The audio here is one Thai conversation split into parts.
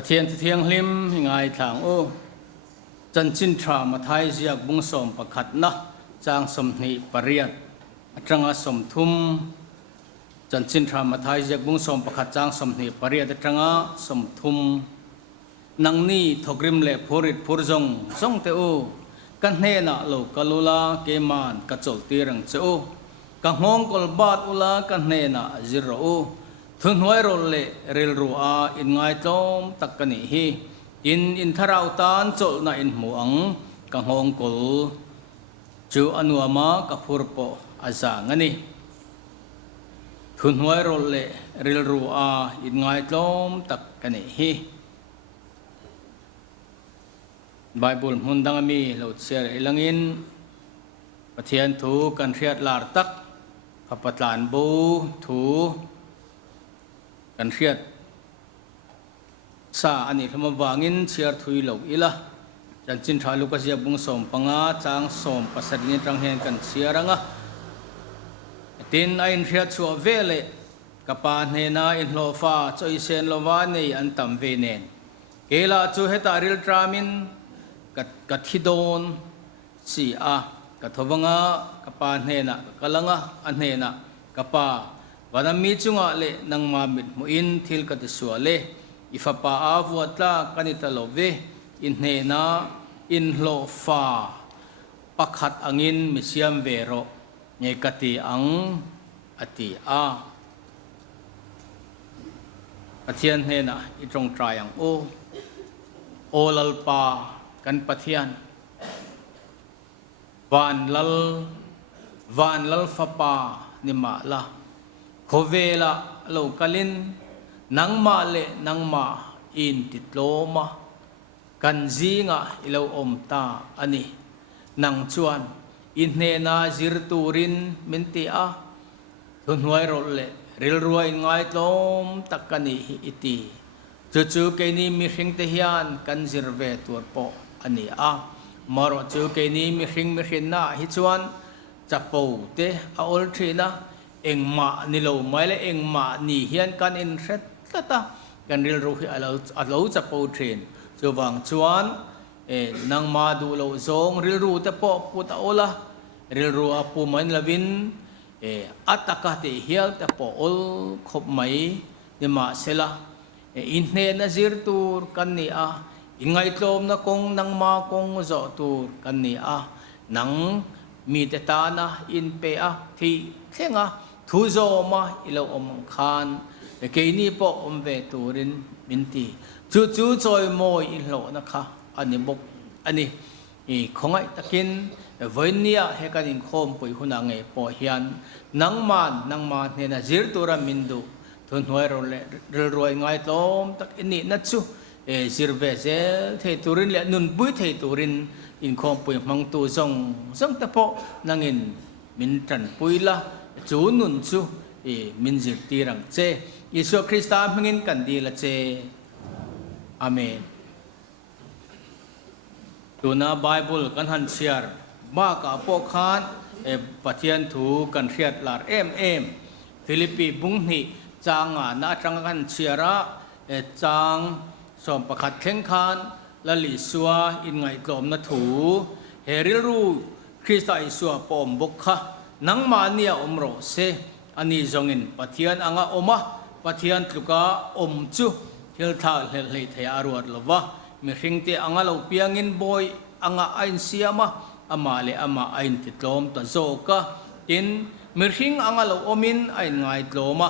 ประเทศเทียงลิมหิงไอทางโอจันจินทรามาไทยเสียกบุงสมประคัดนะจางสมนิปริยดจังอาสมทุมจันจินทรามาไทยเสียกบุงสมประคัดจางสมนิปริยดจังอาสมทุมนังนี้ทกริมเล่พูริดพูรจงทรงเตโอกันเฮนะโลกาลุลาเกมานกัจจลตีรังเจโอกังฮงกลบาดอุลากันเฮนะจิรโอทุนหวยโรลเล่เรลรัวอินไงจอมตักกันฮีอินทราวตานโจลนาอินหมัวงกังฮงกลจูอนุอามากับพูรโปอาจางนี่ทุนหวยโรลเล่เรลรัวอินไงจอมตักกันฮีไบเบิลมุนดังมีเราเชื่อไอ้ลังอินประเทศถูกันเรียดลาร์ตักพระประธานบูถูกันเรียดซาอันนี้ทำมาวางินเชียร์ถุยเหล่าอีละจันจินทาลูกเสียบุงสมปังอาจางสมปัสดินตรังเห็นกันเชียรังอ่ะตินไอ้เรียดชัวเวเลกับปานเฮนาอินโลฟาจอยเซนโลวานีอันตัมเวเนนเกลาจูเฮตาริลทรามินกัดฮิโดนสีอากัดทวังอากับปานเฮนะกัลังอาอันเฮนะกับปาวันนั้นมีจุงอาเลนังมามิดมุอินทิลกัดสัวเลอิฟปาอาวัตลากันิตาโลเวอินเฮนะอินโลฟาปักขัดอังินมิเซียมเวโรเนกติอังอติอาปะเทียนเฮนะอิตรงตรายังโอลลปากันปะเทียนวานลลฟปานิมาละโคเวละโลกลินนังมาเลนังมาอินติดโลมากันจีงะอิเลวอมตาอันนี้นังชวนอินเนนาจิรตูรินมินติอาทุนหวยโรเลริลรวยง่ายลมตักกันนี้อิติจู่ๆแกนี้มีสิ่งเทียนกันจิรเวตัวปออันนี้มารอจู่แกนี้มีสิ่งน่าฮิจวนจะปูเตออลทรีนะเอ็งมานิโลไม่เลยเอ็งมานี่เฮียนกันอินเสร็จละตากันริลรู้เราจะปูทรีนจู่วางชวนนางมาดูเราซงริลรู้แต่ปอปุตโอละริลรู้ปูมันละวินอัตตะกะเตเฮียแต่ปออลขบไม่เนี่ยมาเสละอินเนนซิรตูกันนี่อิงไงตอมนะคงนังมาคงจอตูกันนี่นังมีแต่ตานะอินเปที่เท่งทุจอมาอิเลอมขานเกนี่ปอมเวตูรินมินตีจู่จอยมอยอิโลนะคะอันนี้บกอันนี้ของไอ้ตะกินวันนี้เฮกันอินคอมปุยหุนังเอปอเฮียนนังมาเนี่ยนะจิรตูรามินดูทุนหวยรวยง่ายตอมตักอินนี่นัดซูสิรเวเซลเทตุรินและนุนปุยเทตุรินอินคอมปุยมังตูซงตะโปนังอินมินตันปุยละจูนุนซูมินจิรตีรังเจยิสุคริสต์มังอินกันดีละเจอาเมนตัวน่าไบเบิลกันหันเชียร์บ้ากับพวกขานปะเทียนถูกันเชียร์ลาร์ฟิลิปปีบุ้งนี่จางน่าจังกันเชียระจางสมประคัดเข่งคานละลิสัวอินไงกลมนัถูเฮริรูคริสต์อิสัวปอมบุกค่ะนังมาเนียอมโรเซอันนี้จงอินปะเทียนอ่างอมะปะเทียนตุกาอมจูเฮลท่าเฮลเทียอรวดลวะมีสิ่งที่อ่างเราเปียงินบอยอ่างอินเสียมะอามาเลอามาอินติดลมตะโจกะอินมีสิ่งอ่างเราอมินอินไงกลมะ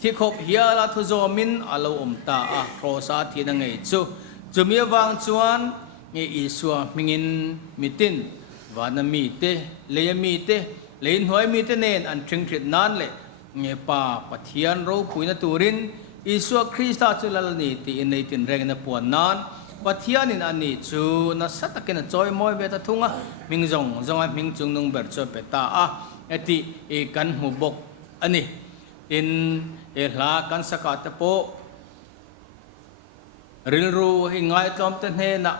ที่ขบเฮียลาทุโจมินอาลอมตาโปรซาที่นั่งไงจูมีวางชวนมีอิสวามิงินมิตินวานามีเตเลยมีเตเลยหวยมีเตเนนอันชิงถิดนั้นเลยเงียป่าปะเทียนรูปุยนตูรินอิสวาคริสต์จุลลนีที่อินในตินแรงนปวนนั้นปะเทียนินอันนี้จูนัสตักกินจอยมอยเบตทุ่งมิงจงมิงจงนุงเบิร์จอยเบตาเอติกันหูบกอันนี้อินลากันสกัดโปริลรูหิงไงตอมเตนเฮนะ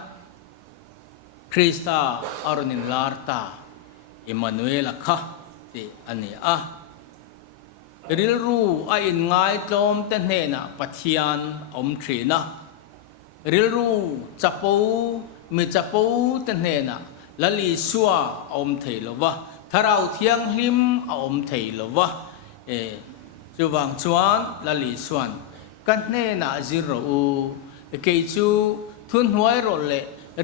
คริสตาอารุนินลาร์ตาอิมานูเอลค่ะที่อันนี้ริลรูอินไงตอมเตนเฮนะปัทยานอมทรีนะ ริลรูจับปูมีจับปูตันเนนะละลีสัวอมเทลวะถ้าเราเที่ยงหิมอมเทลวะจูวังชวนละลีส่วนกันเนนะจิโรเกจูทุนหวยรเล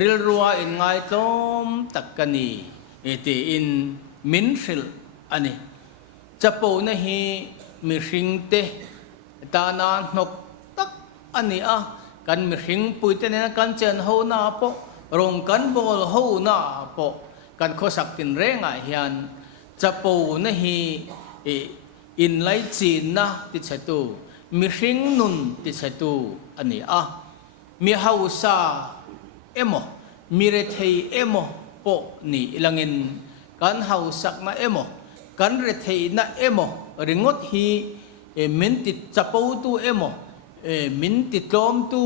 ริลรัวอินไงต้มตักกันนีตีอินมินสิลอันนี้จับปูนะฮีมีสิงเตตานานนกตักอันนี้กันมีสิงปุยเตนะกันเจนหูนาปกรงกันบอลหูนาปกกันโคสักตินเรงเฮียนจับปูนะฮีอินไลจีนนะติดใช้ตูมีสิงนุนติดใช้ตูอันนี้มีฮาวซาเอโมมีเรเทยเอโมปกนี่ลังเงินกันฮาวสักนะเอโมกันเรเทยนะเอโมริงดฮีมินติดจับปูตูเอโมมินติดลมตู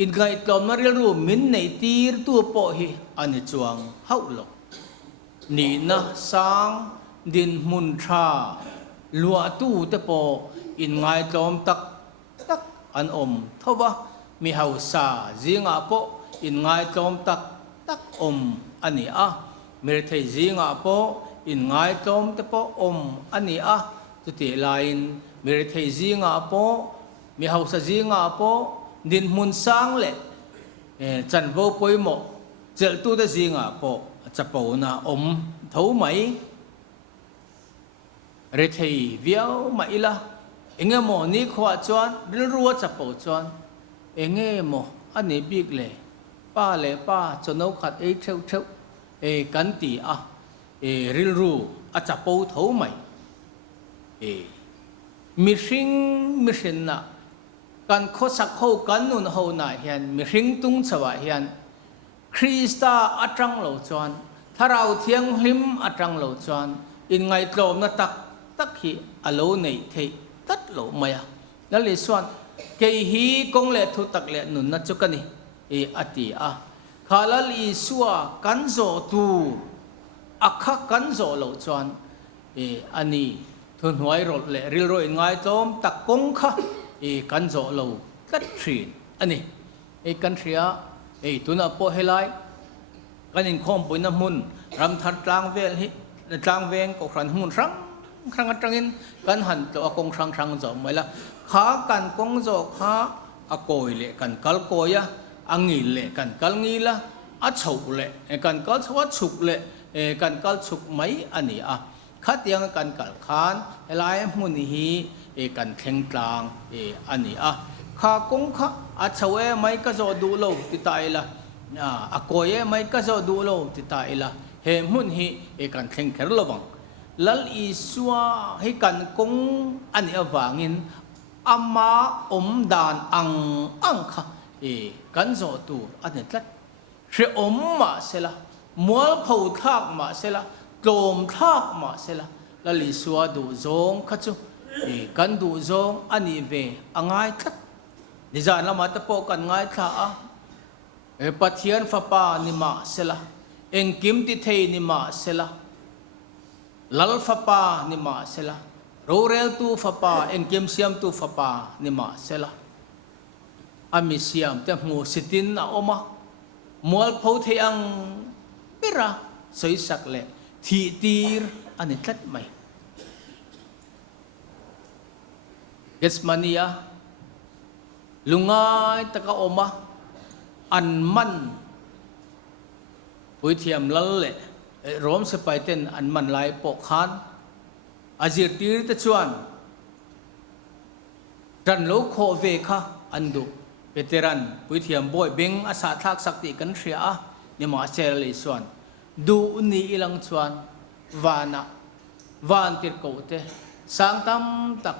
อินไงลมมาเรียรู้มินในตีร์ตัวปกฮีอันนี้จวงฮาวลกนี่นะสังดินมุนทราลัวตู้เตปออินไงลมตักอันเท่าว่ามีฮาวซาจิงอาปออินไงลมตักอันนี้มีเรเทยจิงอาปออินไงลมเตปออันนี้จุดที่ไลน์มีเรเทยจิงอาปอมีฮาวซาจิงอาปอดินมุนสังเล่จันโวปอยโมเจลตู้เตจิงอาปอจะปอนะเท่าไหมเรเทยเวียวไม่ละเองโมนี่ขวาจวนริลรัวจะปอจวนเองโมอันนี้บิ๊กเลยป้าจนเอาขัดเท่ากันตีริลรูจะปอเท่าไหมมิสิงนะกันโคสักเขากันนุนเขาหน่าเฮียนมิสิงตุงสวะเฮียนคริสตาอัตรังเหล่าจวนถ้าเราเที่ยงหิมอัตรังเหล่าจวนอินไงโกรมนะตักฮีอโลในเทตัดเหล่าไม่นั่นเลยส่วนเกฮีกงเล่ทุตักเล่นุนนะจุกันนี่อติข้าลลีสัวกันโจตูอักขะกันโจเหล่าจวนอันนี้ทุนหวยรถเล่ริลโรอินไงโกรมตักกงค่ะกันโจเหล่ากัดทรีนอันนี้กันเสียตุนอโปเฮลัยกันยิงคอมปุยน้ำมุนรำทัดกลางเวลฮิกลางเวงก็ครันมุนครั้งจังอินกันหันตัวกงครั้งจอมไว้ละขากันกงจอขาโกยเละกันกัลโกยอังงิเละกันกัลงีละฉุกเละกันกัลสวัสฉุกเละกันกัลฉุกไหมอันนี้ขัดยังกันกัลขานลายมุนฮีกันเข่งกลางอันนี้ขากงขาเฉวไม่ก็จะดูโลติตายละโกยไม่ก็จะดูโลติตายละเฮมุนฮีกันเข่งแคร์ลบังลัลอีสัวให้กันกงอันนี้วางินอามาดานอังค่ะกันโจตูอันนี้ลัดเชื่อมาเสละมัวเผาทักมาเสละกลมทักมาเสละลัลอีสัวดูจงขัดจูกันดูจงอันนี้เวง่ายทัดดิจานละมาตะโปกันง่ายท่าปัทยันฟ้าป่านิมาเสละเองกิมติเทนิมาเสละลัลฟ้าป่านิมาเสละโรเรลตูฟ้าป่าเองกิมเซียมตูฟ้าป่านิมาเสละอามิเซียมแต่หมูสิตินออกมามัวพูดให้อังปิระสวยสักเละทีตีร์อันนี้ทัดไหมเกสมานียลุงายตะกะอมาอันมันปุยเทียมลัลเละรวมสไปเต้นอันมันลายปกขานอาจิตีร์ตะชวนรันโลโคเวค่ะอันดูเวเทรันปุยเทียมบอยเบงอาสาทักสักติกันเสียนี่มาเชลลิสวนดูนี่อิลังชวนวานติดโกเตสังตัมตัก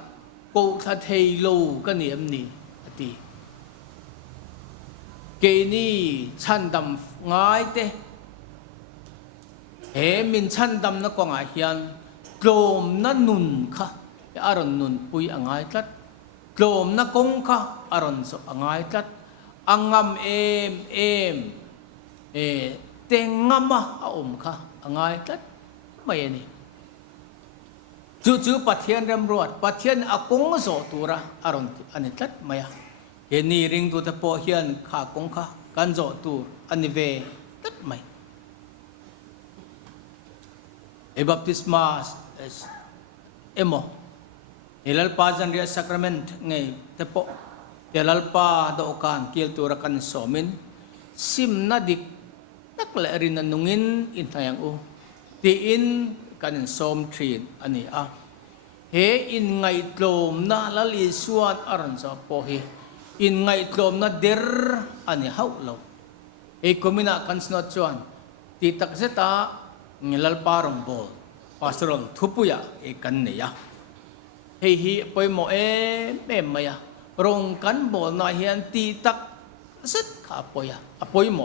โกทัดเฮโลกันนี่นี่ตีเกนี่ชันดำง่ายเตเฮมินชันดำนักง่ายยันกลมนันนุนค่ะอารอนนุนปุยง่ายจัดกลมนักกงค่ะอารอนสง่ายจัดอังงามเอ็มเตงงามะค่ะง่ายจัดไม่เนี่ยจู่ๆปัทเทียนรำรวดปัทเทียนอากงโสตุระอารอนอันนี้จัดไม่ เฮนี่ริงตัวตะโปเฮียนขากงค่ะกันโจตูอันนี้เวตัดไหมเอบัพติสมาเอโมเอลัลปาจันเรียสักราเมนต์ไงตะโปเอลัลปาดอกกันเกี่ยวตัวรักันสมินซิมนาดิกนักเลรินันนุงินอินทยังอูตีอินกันสมทรีนอันนี้เฮอินไงตลมนะลลิสวนอารันซาโปเฮอินไงตลมนะเดรอันนี้เฮาเรากุมินากันสนอจวนตีตักเสตาเงลัลปารองบอลปาสรองทุปุยะกันเนี่ยเฮีปอยโมเมมายะรองกันบอลนาเฮียนตีตักเสตขาปอยะปอยโม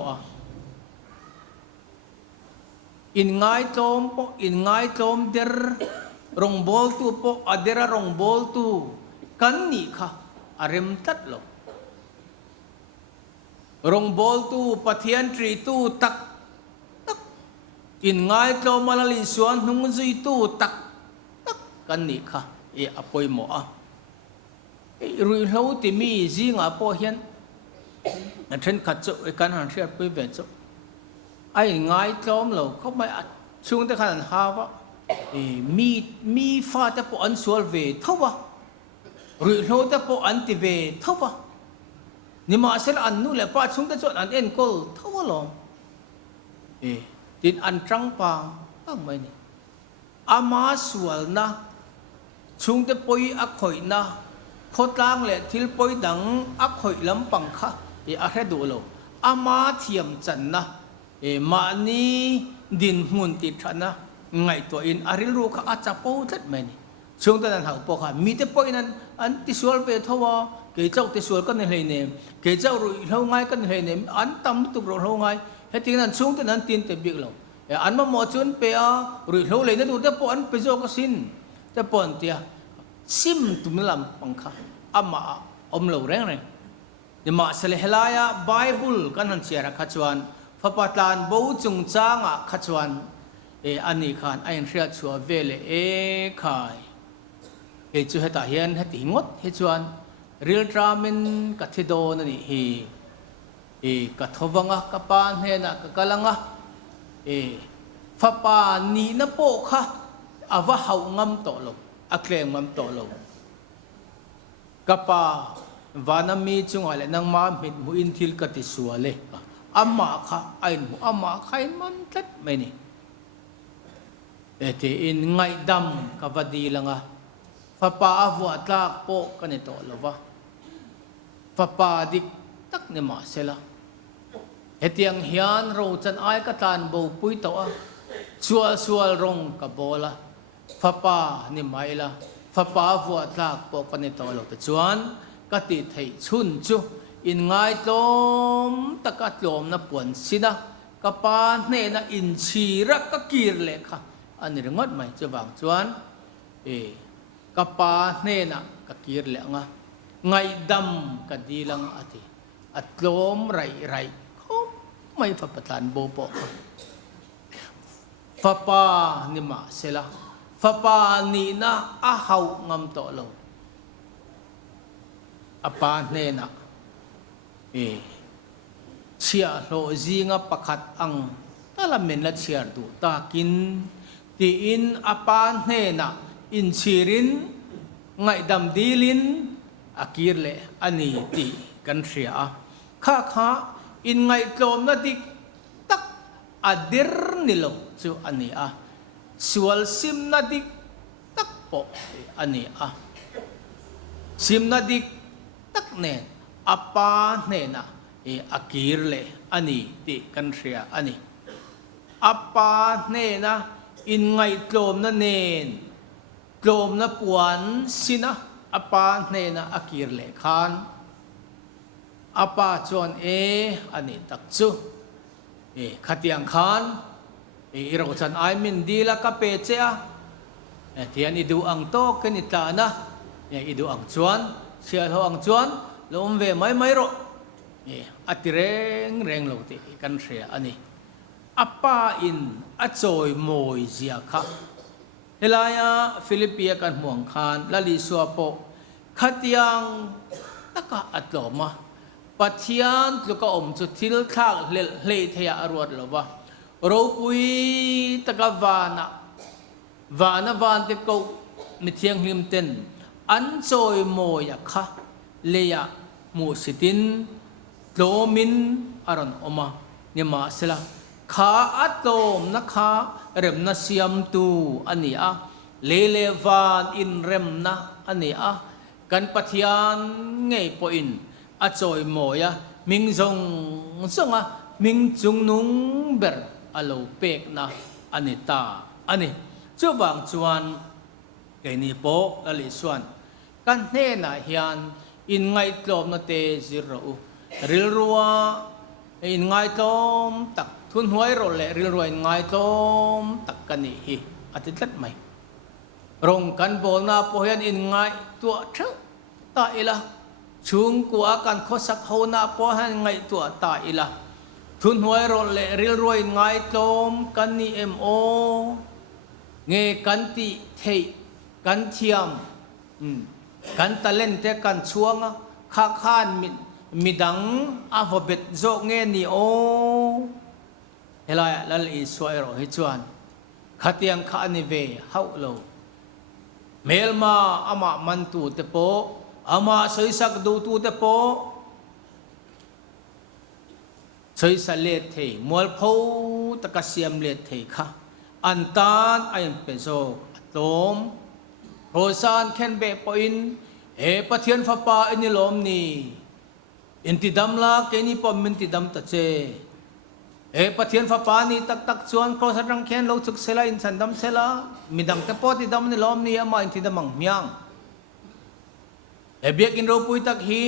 อินไงตลมปออินไงตลมเดรรองบอลตูปออเดระรองบอลตูกันนี่ค่ะอาริมตัดโลรองบอลตูปัทยันทรีตูตักอินไงตลมมาลลิสวนนุ่งจุยตูตักกันนี่ค่ะอปอยโมรุยเล่าที่มีจิงอปอยยันนั่นเช่นขัดจุกันหันเสียไปเวจุไอ้ไงตลมเราเขาไม่ช่วงที่ขนาดฮาวะมีฟ้าแต่พออันสวลเวทว่ารุยเล่าแต่พออันติเวทว่านี่มาเสร็จอันนู้นแหละป้าช่วงที่จดอันเอ็นก็ทว่าหรอดินอันจังปังตั้งไม่นี่อามาสวลนะช่วงที่ปอยอักหอยนะโคตรางเลยที่ปอยดังอักหอยลำปังค่ะอะไรดูโลอามาเทียมจันนะมานี่ดินหุ่นติดนะไงตัวอินอาริลรู้ค่ะอาจจะปูทัดไหมนี่ช่วงนั้นหาปอค่ะมีแต่ปอยนั้นอันที่สวลเวทว่าเกี่ยวเจ้าที่สวลก็ในเลยเนี่ยเกี่ยวเจ้ารู้เล่าไงก็ในเลยเนี่ยอันตั้มตุกรู้เล่าไงเหตุนั้นช่วงนั้นตีนเต็มบิ๊กเราอันมาหมอจนเปียรู้เล่าเลยนะดูแต่ปอนไปโจก็สินแต่ปอนเตียซิมตุมลำปังค่ะอามาอมเหลาแรงเลยเดี๋ยวมาเสลหลายไบเบิลกันนั่นเชียร์ขัดชวนพระปฐานบูจงจางขัดชวนอันนี้ขันไอ้เรื่องชัวเวลขายจูเหตุเฮียนเหตุงดเหตุชวนเรียลดรามินกัทธิโดนั่นนี่กัทวังกับปานเฮนะกับกลังฟ้าปานีนโปค่ะอาวะเฮางำโตลงอักเลงงำโตลงกับปาวานามีจุงอะไรนังมามิดมุอินทิลกัติสัวเลอามาค่ะไอ้หนูอามาใครมันทัดไม่นี่ที่อินไงดำกับดีลังฟ้าปาอวัวตากโปกันโตลวะฟ้าปาดิกตักเนี่ยมาเสละเหตุยังเฮียนเราจันไอ้กตันบูปุยตัวชัวรงกับโบละฟ้าปานี่ไม่ละฟ้าปาวัวตากโปกันโตลแต่ชวนกติไทยชุนจูอินไงตมตะกัดลมนับปวนสินะกับปานเนี่ยนะอินชีรักกกีรเลยค่ะอันนี้เรื่องงดไหมจะบางชวนกับปานเนี่ยนะกกีรเลยงะไงดำกดีลังอธิอัดลมไรเขาไม่ฝักประทานโบโปฟ้าปานี่มาเสละฟ้าปานี่นะอาเฮางำโตโลอาปานเนี่ยนะเชียร์โลจีงาประคัดอังตาละเมนละเชียร์ดูตากินตีอินอาปานเนี่ยนะอินชีรินไงดำดีลินอากีร์เลอันนี้ตีกันเสียข้าอินไงโจมนาดิตักอดิรนิโลจูอันนี้สวลซิมนาดิตักโปอันนี้ซิมนาดิตักเนอาปาเนนะอากีร์เลอันนี้ตีกันเสียอันนี้อาปาเนนะอินไงโจมนาเนนโจมนาปวนสินะอาปาเนนะอากีร์เลคานอาปาจวนอันนี้ตักจูขัดยังคานเราจันไอมินดีละกับเปเจ้าที่อันนี้ดูอังโตกันนี่ตานะอีดูอังจวนเชียร์เขาอังจวนลมเวไม่รออัติเร่งเราตีกันเสียอันนี้อาปาอินอัจอยโมยเสียค่ะเฮลายาฟิลิปปีกันห่วงคานลลิสัวโปขัดยัง taka atloma pathian tluka chu thil thak le theya arwat lova ro pui taka vana van te ko mi thiang hlim ten an choi moya kha leya mu sitin tlomin aron oma nima sela kha atom na kha rem na siam tu ania lele van in rem na ania kan pathian ngei po in a choi moya ming zong zonga ming chung nung ber alo pek na anita ani chu bang chuan ke ni po ali suan kan hne na hian in ngai tlom na te zero ril ruwa in ngai tlom tak thun huai ro le ril ruwa in ngai tlom tak kani hi atitlat mai rong kan bol na po hian in ngai tua thau ta ila chung kwa kan khosak ho na po han ngai tua ta ila thun huai ro le ril ruwa in ngai tlom kan ni mo nge kan ti thei kan thiam kan talent te kan chuanga kha khan midang alphabet zo nge ni o helai lal i swai ro hi chuan khatiang kha ani ve hau lo melma ama man tu te po ama soisak du tu te po soisa le thei mol pho takasiam le thei kha antan ayan peso atom rosan ken be poin e pathian fa pa inilom ni intidam la keni pom intidam ta che e pathian fa pa ni tak tak chuan ko sarang khen lo chuk sela in sandam sela midang te po ti dam ni lom ni ama intidam ang myang e biak in ro pui tak hi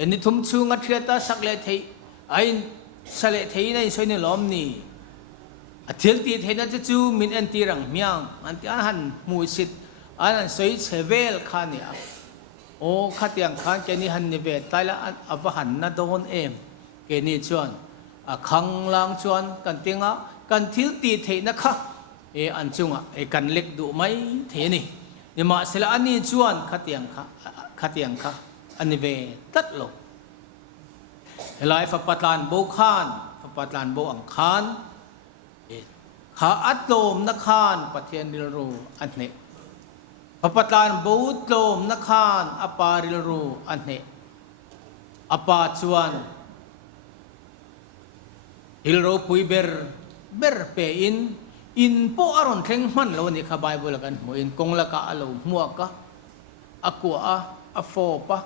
eni thum chu nga thriata sakle thei ain sale thei nei soi ni lom ni athil ti theina chu min an ti rang myang an ti an han mu sit an soi chevel khania o khatiang khan ke ni han ni ve taila an avahan na don em ke ni chuan a khang lang chuan kan tinga kan thil ti theina kha e an chunga e kan lek du mai the ni ni ma sela ani chuan khatiang kha ani ve tat lo helai fa patlan bo khan fa patlan bo ang khan kha atlom na khan pathian dil ru an ne papatan bout lom na khan aparil ru an ne apa chuan il ro pui ber pe in po aron thleng man lo ni kha bible kan mo in kong la ka alo muwa ka akwa a fo pa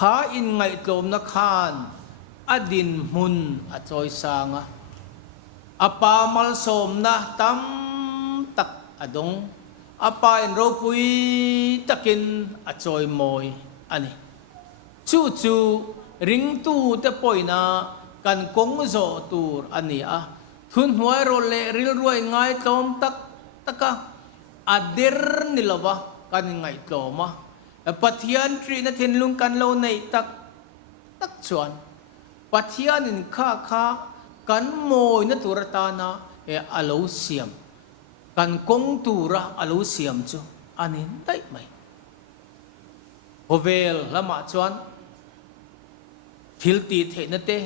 ha in ngai tlom na khan adin mun a choi sanga apa mal som na tam tak adong apa in ro pui takin a choi moi ani chu ring tu te poina kan kong zo tur ani a thun huai ro le ril ruai ngai tlom tak taka adir nilawa kan ngai tloma pathian tri na thin lung kan lo nei tak chuan pathian in kha kan moi na turata na e alo siam kan kong tura alo siam chu anin dai mai hovel lama chuan thil ti the na te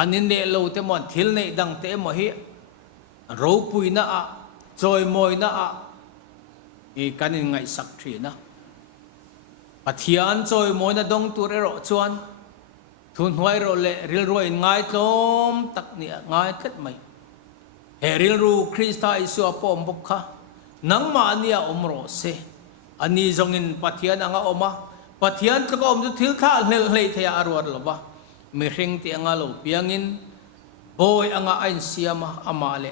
anin ne lo te mon thil nei dang te mo hi ro pui na a choi moi na a e kanin ngai sak thri na pathian choi moi na dong tur ero chuan thun huai ro le ril roi ngai tlom tak ni ngai tlet mai he ril ru krista isu apom bokha nangma ania omro se ani zongin pathian anga oma pathian tlaka om thil tha hlel hlei thaya arwar loba mi hring ti anga lo piangin boy anga ain siama amale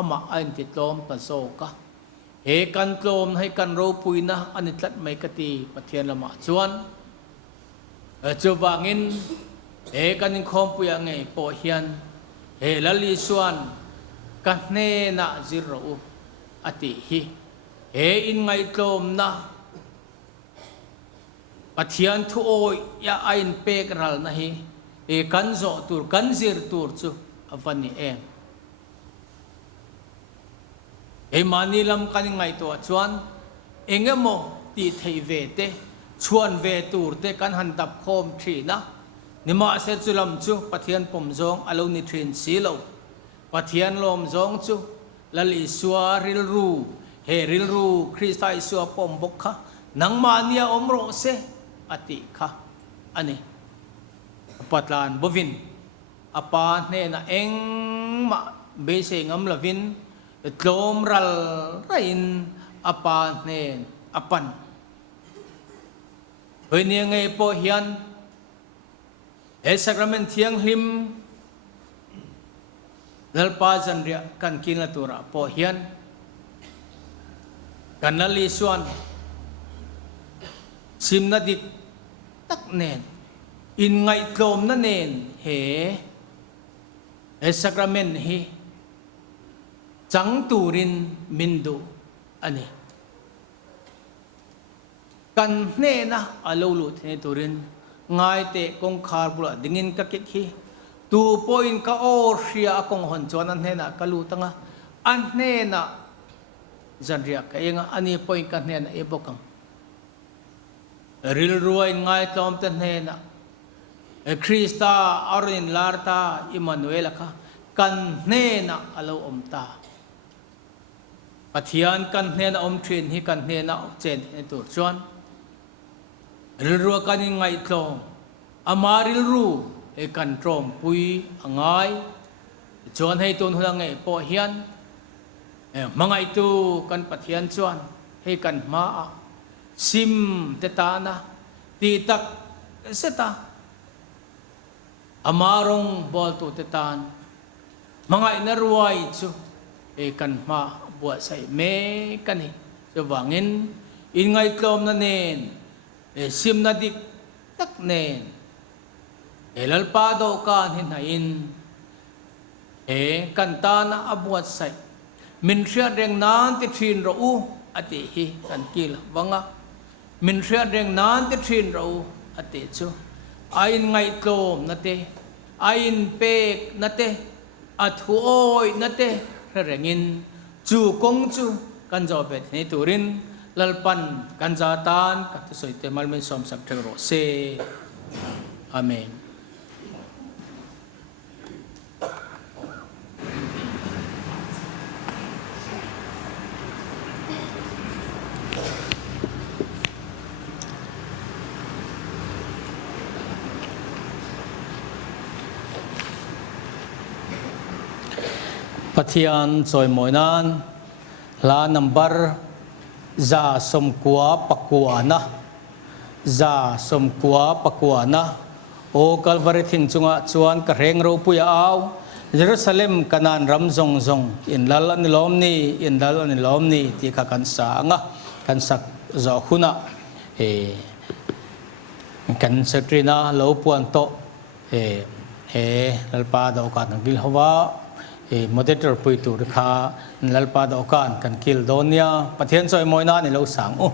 ama ain ti tlom ta soka he kan tlom hai kan ro puina ani tlat mai kati pathian lama chuan chubangin he kan khom puya nge po hian he lali suan kan ne na zero ati hi he in ngai tlom na pathian thu oi ya ain pek ral na hi e kan zo tur kan zir tur chu avani em e manilam kan ngai to chuan engemo ti thei ve te chuan ve tur te kan han dap khom thi na nima se chulam chu pathian pom zong alo ni thin si lo pathian lom zong chu lali suwa ril ru he ril ru Kristai suwa pom bok kha nang ma nia omro se ati kha ani patlan bovin apa ne na eng ma be se ngam lavin tlom ral rain apa ne apan oi nia ngai po hian e sacrament thiang hlim lalpa janria kan kina tura po hian kan nali suan simna dik tak nen in ngai tlom na nen he e sacrament hi chang turin mindu ani kan ne na alo lu the turin ngai te kong khar bula dingin ka ki hi tu point ka or ria akong hon chuan an ne na kalu tanga an ne na janria ka enga ani point ka ne na e bokang ril ruai ngai tlom te ne na e Krista arin larta Emmanuel ka kan ne na alo omta pathian kan ne na om thin hi kan ne na chen e tur chuan ril ru kan ngai tlom amaril ru e kan trom pui angai chuan hei tun hulang e po hian mangai tu kan pathian chuan hei kan ma sim te ta na ti tak seta amarong bol tu te tan mangai na ruai chu e kan ma bua sai me kani chawangin in ngai tlom na nen e sim na dik tak nen e lalpa do kan hinain e kan ta na abuat sai min ria reng nan ti thin ro u ati hi kan kil wanga min ria reng nan ti thin ro u ati chu ain ngai tlom na te ain pek na te athu oi na te rengin chu kong chu kan jo bet ni turin lalpan kan jatan ka tu soi te mal men som sak theng ro se amen pathian choi moinan la number za somkwa pakwana za somkwa pakwana o calvary thing chunga chuan ka reng ro puya aw Jerusalem kanan ram zong zong in lal an lom ni ti kha kan sa nga kan sak zo khuna e kan setrina lo puan to e lalpa do ka nang bil hawa moderator pui tu kha lalpa do kan kan kil donia pathian choi moina ni lo sang o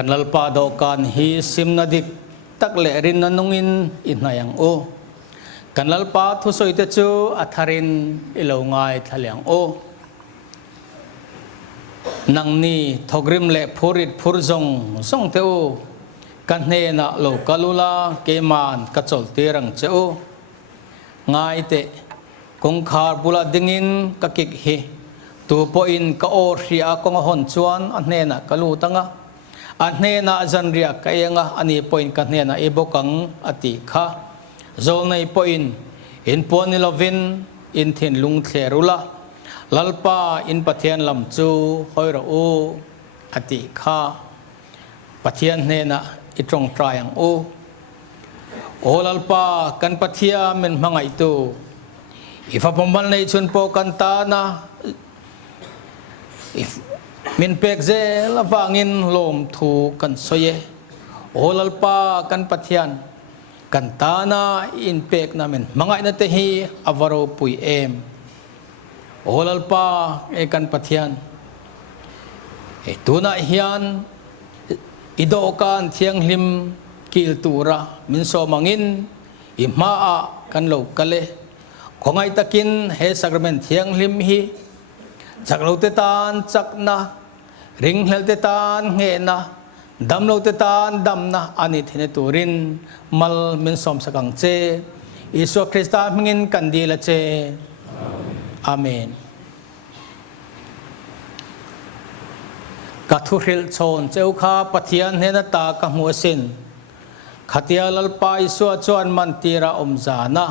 kan lalpa do kan hi sim na dik tak le rin na nungin inayang o kan lalpa thu soi te chu atharin ilo ngai thaliang o nang ni thogrim le phurit phurzong song te o kan hne na lo kalula keman ka chol te rang che o ngai te kong khar bula dingin ka kik hi tu po in ka or ria kong hon chuan an hne na kalu tanga an hne na zan ria ka enga ani point ka hne na ebokang ati kha zol nei point in pon lovin in thin lung thlerula lalpa in pathian lam chu hoiro o ati kha pathian hne na itrong trayang o lalpa kan pathia men mangai tu ifa pomal nei chun po kan ta na if min pek ze lawangin lom thu kan soye lalpa kan pathian kan ta na in pek na men mangai na te hi avaro pui em lalpa e kan pathian e tuna hian ido kan thiang lim kil tura min so mangin ima a kan lo kale khongai takin he sacrament thiang lim hi chaklo te tan chakna ring hel te tan nge na dam lo te tan dam na ani thine turin mal min som sakang che isu krista mingin kandila che amen kathuril chon cheu kha pathian hena ta ka muasin khatia lalpa isu chuan man tira omzana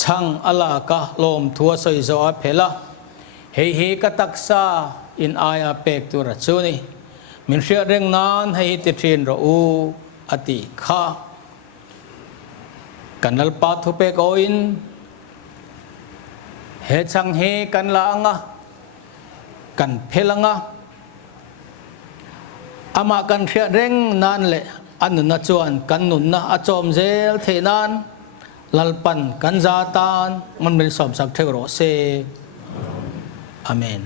chang ala ka lom thua soi zo a phela hei ka taksa in aya pek tu ra chuni min ria reng nan hei ti thin ro u ati kha kanal pa thu pek oin he chang he kan la anga kan phelanga ama kan ria reng nan le an na chuan kan nun na achom zel the nan lalpan kan za tan man min som sak thek ro se amen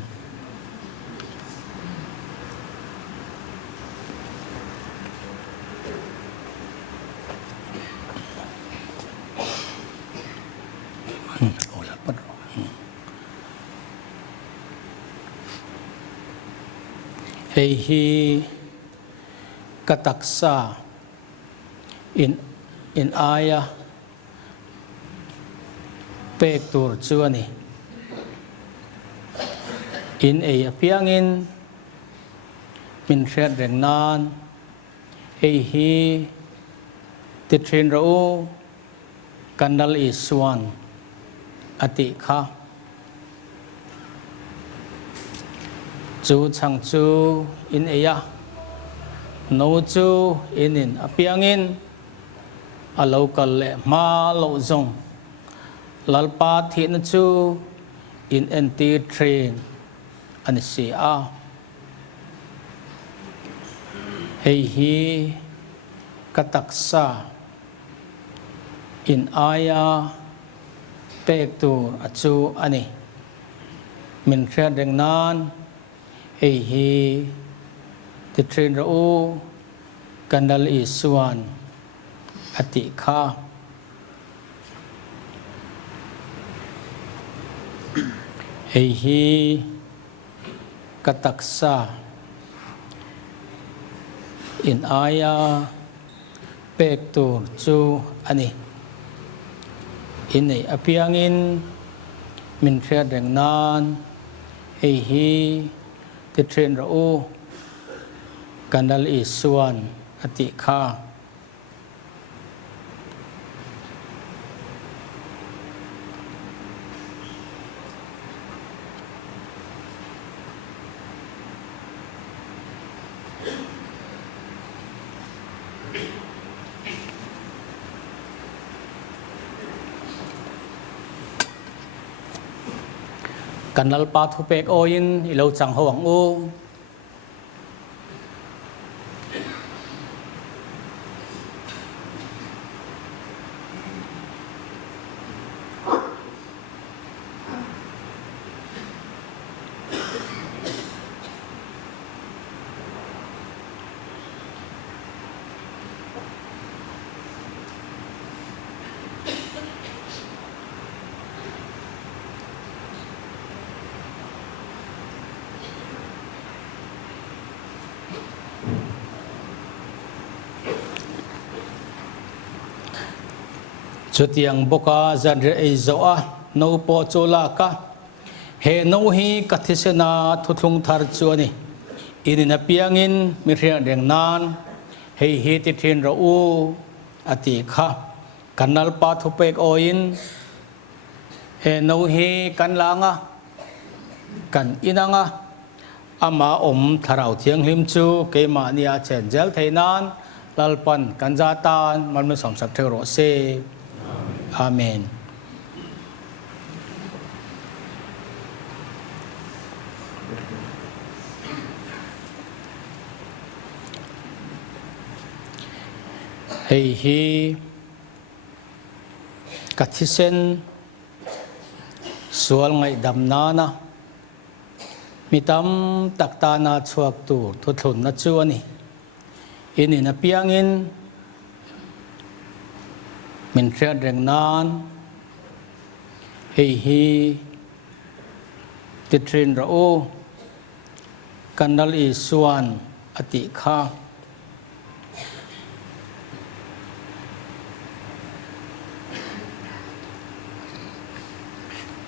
hei hi kataksa in aya pek tur chuani in ei apiangin min hriat reng nan hei hi ti thin ro kanal iswan ati kha chu chang chu in eya no chu in apiangin a local le ma lo zong lalpa thi na chu in anti train an si a hei hi kataksa in aya pek tu achu ani min hriat reng nan hei hi ti thin ro kanal iswan ati kha hei hi kataksa in aya pek tur chu ani in nei apiangin min hriat reng nan hei hi ti thin ro kanal iswan ati kha กันนัลปาทุเปกโออินอิโลจังหวังอูจุดยังบกาจันเรไอโซอาโนโปโจลากะเฮโนฮีกัทิเสนาทุทุงทาร์จวนีอินินาเปียงินมิเรียเรียงนานเฮฮีติทินเราอูอติขะกันนัลปาทุเปกโออินเฮโนฮีกันลางะกันอินังะอามาอมทาราวเทียงลิมจูเกมาเนียเชนเจลไทนานลลปันกันจาตานมันไม่สมศักดิ์เทโรเซอาเมนเฮฮีกัทิเซนสวลไงดำนานะมีตำตักตานาชวกตูทุทุนนัจจวนีอินินาเปียงินมินเรียนเร่งนานเฮีติดเทรนเราโอกันดัลอีสวนอติคา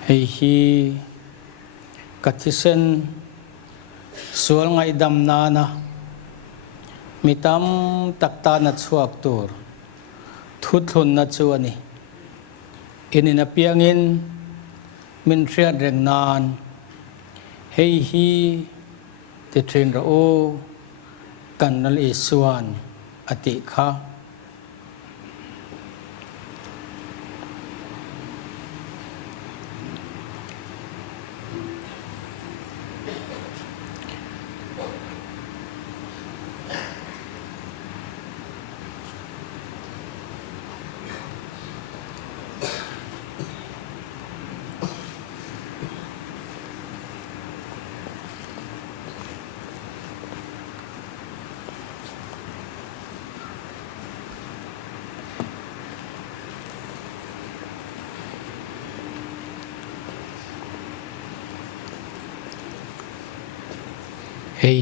ฮีกัติเซนสวนไงดำนานะมีตำตักตานัดสวกตัวทุทุนนัดจวนีอินินาเปียงินมินเรียนเร่งนานฮีติดเทรนเราโอกันนัลอีสวนอติคา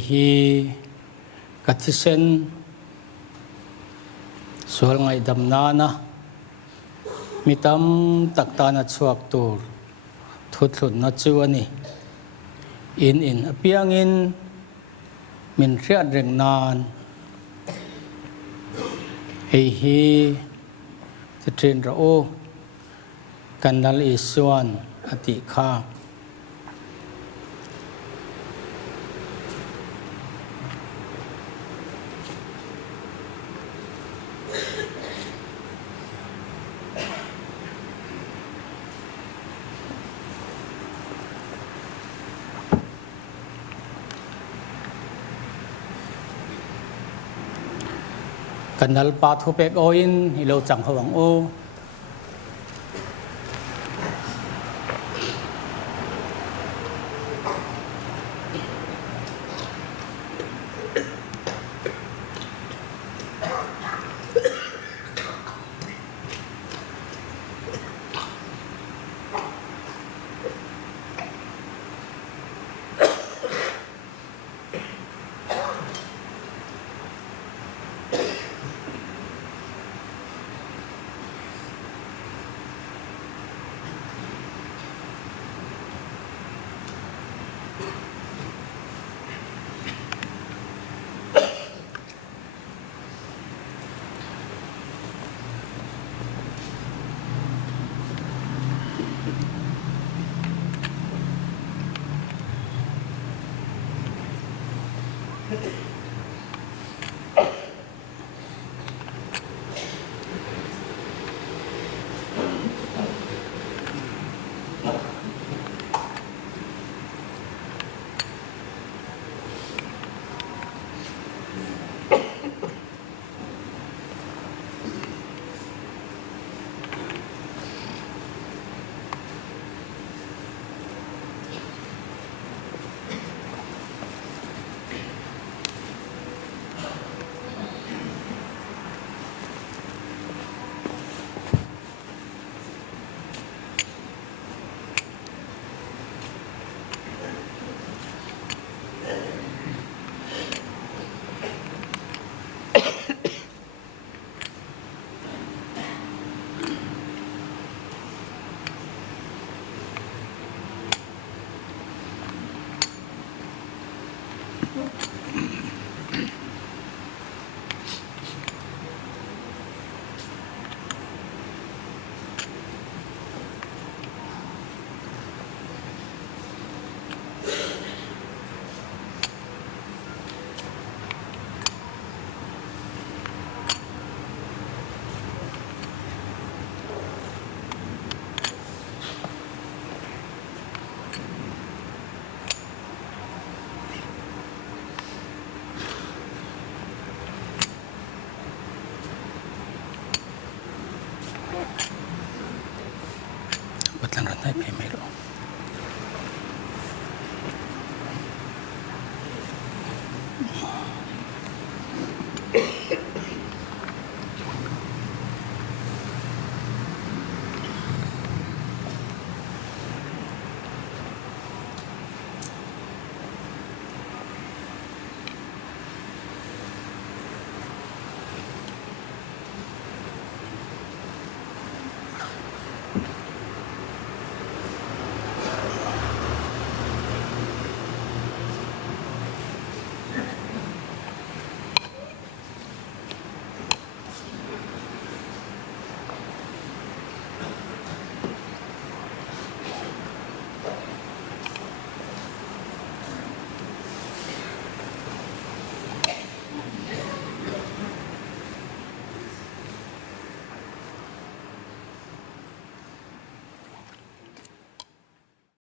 ฮีกัติเซนสวลไงดำนานะมีตำตักตานัดสวกตูทุทุนนัดจวนีอินอเปียงินมินเรียดเร่งนานฮีติเทรนเราโอกันนัลอีสวนอติคากันนัลปาทุเปกโออินฮิโลจังหวังโอ